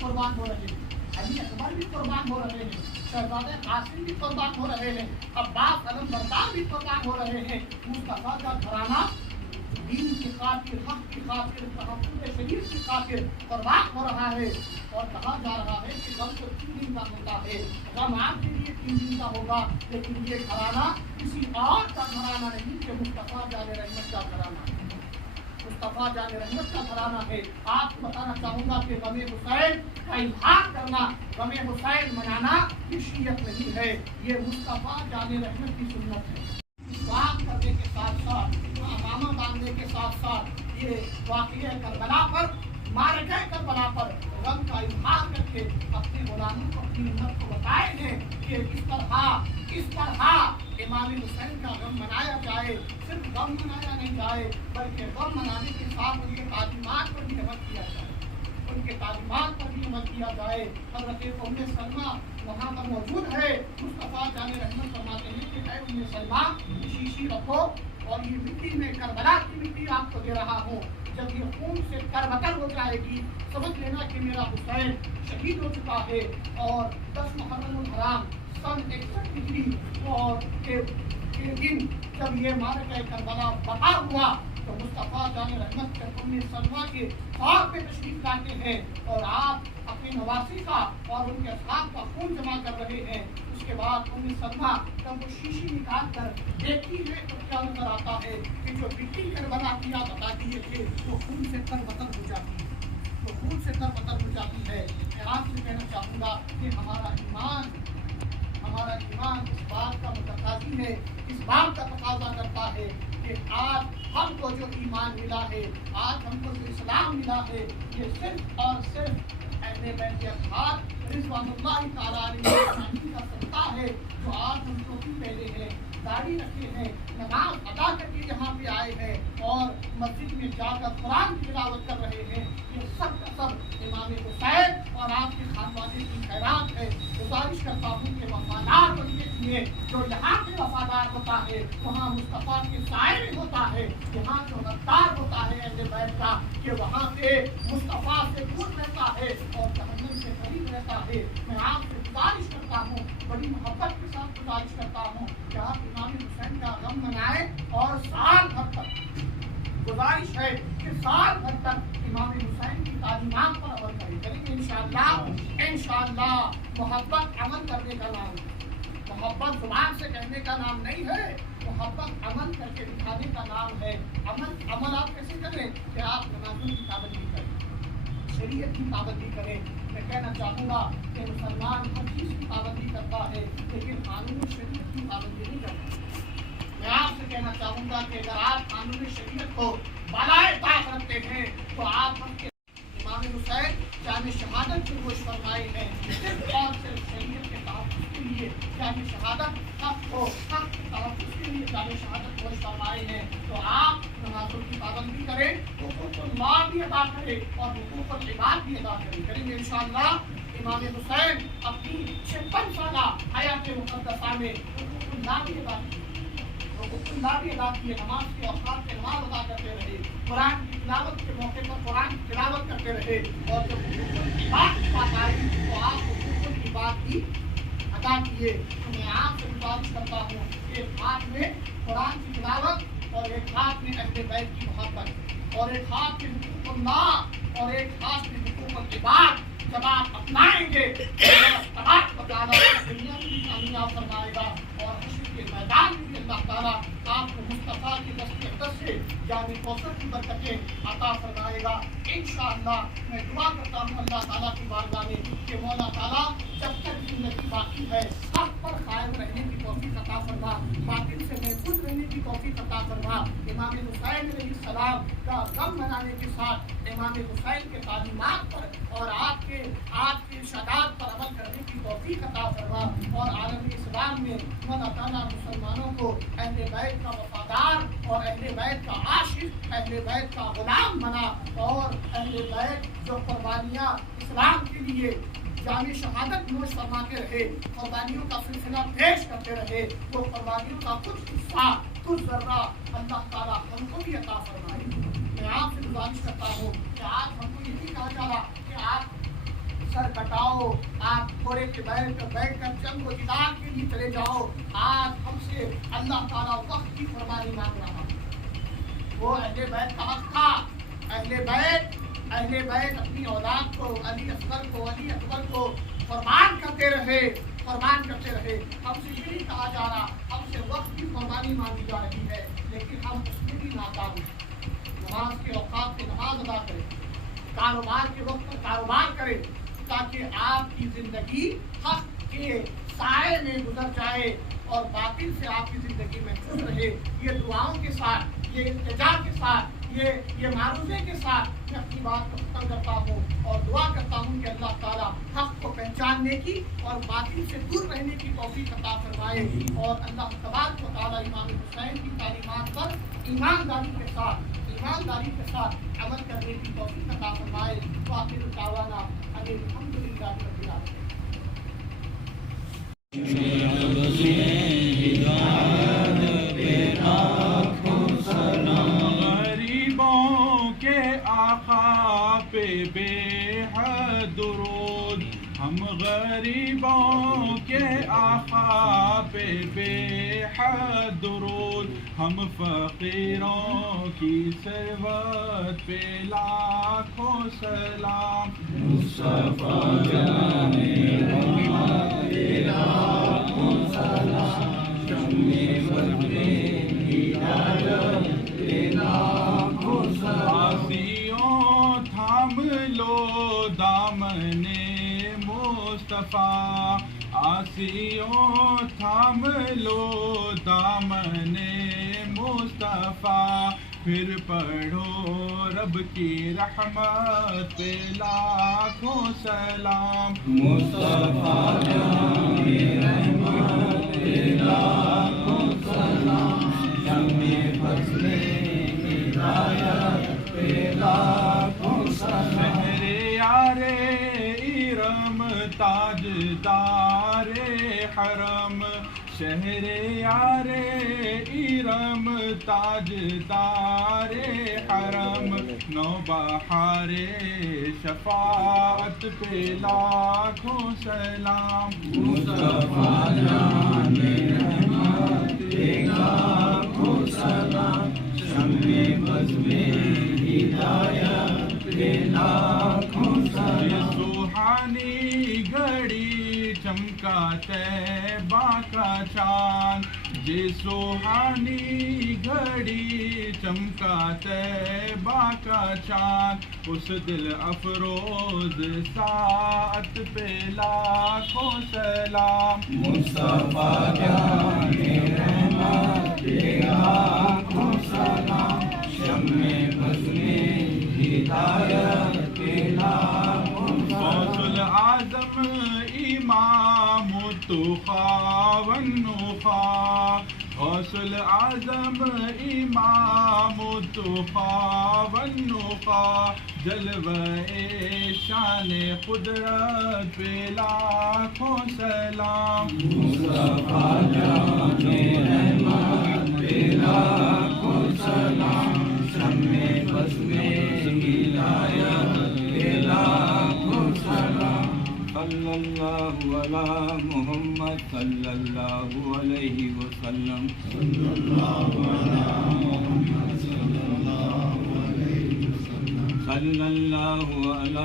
قربان ہو رہے ہیں، علی اکبر بھی قربان ہو رہے ہیں، شہزادہ قاسم بھی قربان ہو رہے ہیں، عباس علمبردار بھی قربان ہو رہے ہیں۔ مصطفیٰ کا گھرانہ دین کی خاطر، حق کی خاطر، تحفظ شریف کی خاطر قربان ہو رہا ہے، اور کہا جا رہا ہے کہ غم تو 3 دن کا ہوتا ہے، غم آپ کے لیے 3 دن کا ہوگا، لیکن یہ گھرانہ کسی اور کا گھرانہ نہیں، کہ مصطفیٰ جان رحمت کا گھرانہ ہے، مصطفیٰ جان رحمت کا گھرانہ ہے۔ آپ کو بتانا چاہوں گا کہ غم حسین کا اظہار کرنا، غم حسین منانا یہ شیعت نہیں ہے، یہ مصطفیٰ جان رحمت کی سنت ہے۔ اسلام کرنے کے ساتھ ساتھ، امامہ باندھنے کے ساتھ ساتھ، یہ واقعہ کربلا پر، مارکہ کربلا پر غم کا اظہار کر کے اپنے غلاموں کو، اپنی امت کو بتائے ہیں کہ اس طرح امام حسین کا غم منایا جائے، صرف غم منایا نہیں جائے بلکہ غم منانے کے ساتھ ان کے تعلیمات پر بھی عمل کیا جائے، ان کے تعلیمات پر بھی عمل کیا جائے۔ حضرت ام سلمہ وہاں پر موجود ہے، مصطفیٰ جان رحمت فرماتے ہیں کہ اے ام سلمہ شیشی رکھو، اور یہ مٹی میں کربلا کی مٹی آپ کو دے رہا ہوں، جب یہ خون سے تربتر ہو جائے گی سمجھ لینا کہ میرا حسین شہید ہو چکا ہے۔ اور 10 محرم الحرام سن 61 ہجری اور کے دن جب یہ مارکہ کربلا بقا ہوا تو مصطفیٰ جان رحمت کے ام سلمہ کے خواب میں تشریف لاتے ہیں، اور آپ اپنے نواسی کا اور ان کے اصحاب کا خون جمع کر رہے ہیں۔ اس کے بعد ام سلمہ جب وہ شیشی نکال کر دیکھتی ہے تو کیا نظر آتا ہے کہ جو مٹی کربلا کیا بتا دیے تھے وہ خون سے تربتر ہو جاتی ہے، وہ خون سے تربتر ہو جاتی ہے۔ میں آپ سے کہنا چاہوں گا کہ ہمارا ایمان اس بات کا متقاضی ہے، اس بات کا تقاضا کرتا ہے کہ آج ہم کو جو ایمان ملا ہے، آج ہم کو جو اسلام ملا ہے، یہ صرف اور صرف اہل بیت اطہار رضوان اللہ تعالیٰ علیہ کا صدقہ ہے، جو آج ہم ٹوپی پہنے ہیں، داڑھی رکھے ہیں، نماز ادا کر کے یہاں پہ آئے ہیں اور مسجد میں جا کر قرآن کی تلاوت کر رہے ہیں، یہ سب کا سب امام حسین اور آپ کے خاندان کی خیرات ہے۔ گزارش کرتا ہوں کہ وفادار بننے کے لیے جو یہاں پہ وفادار ہوتا ہے وہاں مصطفیٰ کے سائے میں ہوتا ہے، یہاں جو غدار ہوتا ہے اہل بیت کا کہ وہاں پہ مصطفیٰ سے دور رہتا ہے اور جہنم سے قریب رہتا ہے۔ میں آپ سے گزارش کرتا ہوں، بڑی محبت کے ساتھ گزارش کرتا ہوں کہ آپ امام حسین کا غم منائیں، اور سال بھر تک گزارش ہے کہ سال بھر تک امام حسین کی تعلیمات پر عمل کریں گے انشاءاللہ۔ محبت عمل کرنے کا نام ہے، محبت زبان سے کہنے کا نام نہیں ہے، محبت عمل کر کے دکھانے کا نام ہے۔ عمل آپ کیسے کریں کہ آپ نمازوں کی پابندی کریں، شریعت کی پابندی کریں۔ میں کہنا چاہوں گا کہ مسلمان ہر چیز کی پابندی کرتا ہے لیکن قانون شریعت کی پابندی نہیں کرتا۔ میں آپ سے کہنا چاہوں گا کہ اگر آپ قانون شریعت کو بالائے طاق رکھتے ہیں تو آپ ہم کے امام حسین جامع شہادت جو گوش فرمائے ہیں صرف اور صرف شریعت کے تحفظ کے لیے جامع شہادت حق کے تحفظ کے لیے جامع شہادت گوش فرمائے ہیں، تو آپ نمازوں کی پابندی کریں، حقوق اللہ بھی ادا کریں اور حقوق العباد بھی ادا کریں گے انشاءاللہ۔ امام حسین اپنی 56 سالہ حیات مقدسہ میں حقوق اللہ بھی ادا کیے، حقوق اللہ بھی ادا کیے، نماز کے اوقات کے نماز ادا کرتے رہے، قرآن کی تلاوت کے موقع پر قرآن کی تلاوت کرتے رہے، اور جب حقوق کی بات آئی تو آپ حقوق کی بات بھی ادا کیے۔ تو میں آپ سے گزارش کرتا ہوں کہ ایک ہاتھ میں قرآن کی تلاوت اور ایک ہاتھ میں اہل بیت کی محبت اور ایک ہاتھ میں حقوق اللہ اور ایک ہاتھ میں حقوق العباد جب آپ اپنائیں گے تبارک و تعالیٰ دنیا میں بھی کامیاب فرمائے گا اور حشر کے میدان میں بھی اللہ تعالیٰ آپ کو مصطفیٰ کی دست اقدس سے جامع کوثر کی برکتیں عطا فرمائے گا انشاءاللہ۔ میں دعا کرتا ہوں اللہ تعالیٰ کی بارگاہ میں کہ مولا تعالیٰ جب تک زندگی باقی ہے حق پر قائم رہنے کی توفیق عطا فرما، باطل سے محفوظ رہنے کی توفیق عطا فرما۔ امام حسین علیہ السلام کا غم منانے کے ساتھ امام حسین کے تعلیمات پر اور آپ کے ارشادات پر عمل کرنے کی توفیق عطا فرما، اور عالم اسلام میں مولا تعالیٰ مسلمانوں کو اہل بیت کا وفادار اور اہل بیت کا عاشق، اہل بیت کا غلام بنا، اور اہل بیت جو قربانیاں اسلام کے لیے جامع شہادت نوش فرماتے رہے، قربانیوں کا سلسلہ پیش کرتے رہے، وہ قربانیوں کا کچھ حصہ کچھ ذرہ اللہ تعالیٰ ہم کو بھی عطا فرمائے۔ میں آپ سے گزارش کرتا ہوں کہ آج ہم کو یہی کہا جا رہا کہ آپ سر کٹاؤ، آپ گھوڑے کے بیٹھ کر جنگ و جدال کے لیے چلے جاؤ۔ آج ہم سے اللہ تعالیٰ وقت کی فرمانی مانگ رہا ہے۔ وہ اہل بیت کا حق تھا۔ اہل بیت اپنی اولاد کو، علی اصغر کو، علی اکبر کو فرمان کرتے رہے۔ ہم سے یہ نہیں کہا جا رہا، ہم سے وقت کی فرمانی مانگی جا رہی ہے، لیکن ہم اس میں بھی ناکام ہیں۔ نماز کے اوقات پہ نماز ادا کریں، کاروبار کے وقت پر کاروبار کریں، تاکہ آپ کی زندگی حق کے سائے میں گزر جائے اور باطل سے آپ کی زندگی محفوظ رہے۔ یہ دعاؤں کے ساتھ، یہ التجا کے ساتھ، یہ معروضے کے ساتھ میں اپنی بات کو ختم کرتا ہوں اور دعا کرتا ہوں کہ اللہ تعالیٰ حق کو پہچاننے کی اور باطل سے دور رہنے کی توفیق عطا فرمائے، اور اللہ تبارک و تعالیٰ امام حسین کی تعلیمات پر ایمانداری کے ساتھ عمل کرنے کی توفیق عطا فرمائے۔ وآخر دعوانا ان الحمد للہ رب العالمین۔ غریبوں کے آقا پہ بے حد درود، ہم غریبوں کے آقا پہ بے حد درود، ہم فقیروں کی ثروت پہ لاکھوں سلام۔ مصطفیٰ جان رحمت لاکھوں سلام، آسیوں تھام لو دامن مصطفیٰ، آسیوں تھام لو دامن مصطفیٰ، پھر پڑھو رب کی رحمت پہ لاکھوں سلام۔ مصطفیٰ جان رحمت پہ لاکھوں سلام، فضل ہدایت پہ لاکھوں سلام۔ شہر یار ارم تاجدار حرم، شہر یار ارم تاجدار حرم، نوبہار شفاعت پہ لاکھوں سلام۔ مصطفیٰ جان رحمت پہ لاکھوں سلام، شمع بزم ہدایت پہ لاکھوں سلام۔ سبحانی گھڑی چمکا طیبہ کا چاند، جے سبحانی گھڑی چمکا طیبہ کا چاند، اس دل افروز ساعت پہ لاکھوں سلام۔ مصطفیٰ جان رحمت پہ لاکھوں سلام، شمع بزم ہدایت پہ لاکھوں سلام۔ غوث العظم امام التقیٰ والنخاء، غوث العظم امام التقیٰ والنخاء، جلوہ شان قدرت پہ لاکھوں سلام۔ مصطفیٰ جان رحمت پہ لاکھوں سلام، شمع بزم ہدایت پہ لاکھوں سلام۔ صلی اللہ علی محمد صلی اللہ علیہ وسلم، صلی اللہ علی محمد صلی اللہ علیہ وسلم، صلی اللہ علی